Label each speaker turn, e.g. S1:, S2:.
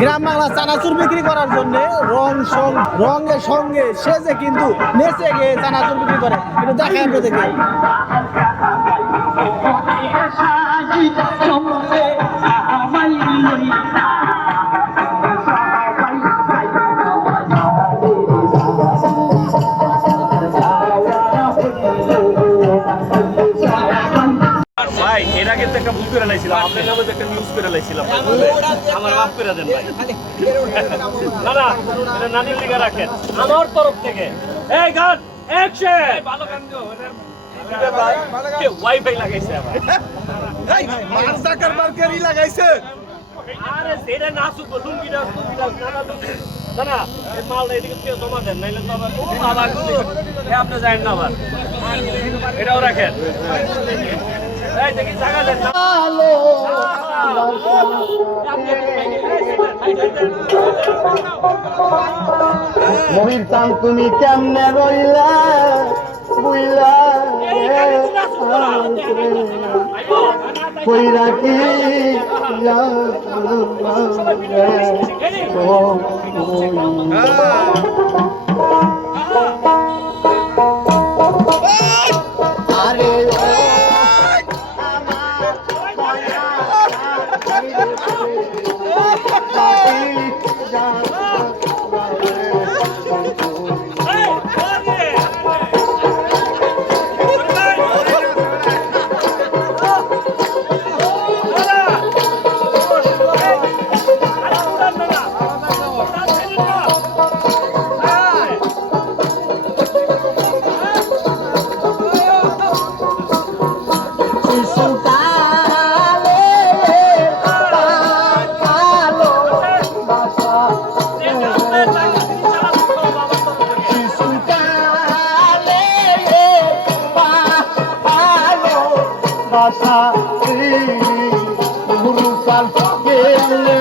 S1: গ্রাম বাংলা চানাচুর বিক্রি করার জন্য রং সং রঙের সঙ্গে সে যে কিন্তু নেচে গিয়ে চানাচুর বিক্রি করে। কিন্তু দেখেন আমরা দেখে
S2: আগে একটা ভুল করে লাইছিলাম আপনার নামে একটা নিউজ করে লাইছিলাম। আমার মাফ করে দেন ভাই। না না এটা নানির লিগা রাখেন আমার তরফ থেকে। এই গান অ্যাকশন ভালো গান দিও ওয়াইফাই লাগাইছে আমার
S1: মার্ক জাকারবার্গেরই লাগাইছে।
S2: আরে সেটা না শুধু লুঙ্গিটা লুঙ্গিটা না না না না মাল এদিকে থেকে জমা দেন নাইলে তো আবার ও বাবা আপনি জানেন না আবার। এটাও রাখেন।
S1: মহির চান তুমি কেমনে রইলা? বুইলা? কইরা কি আরে Oh, বাসা গুরু সাল গেলে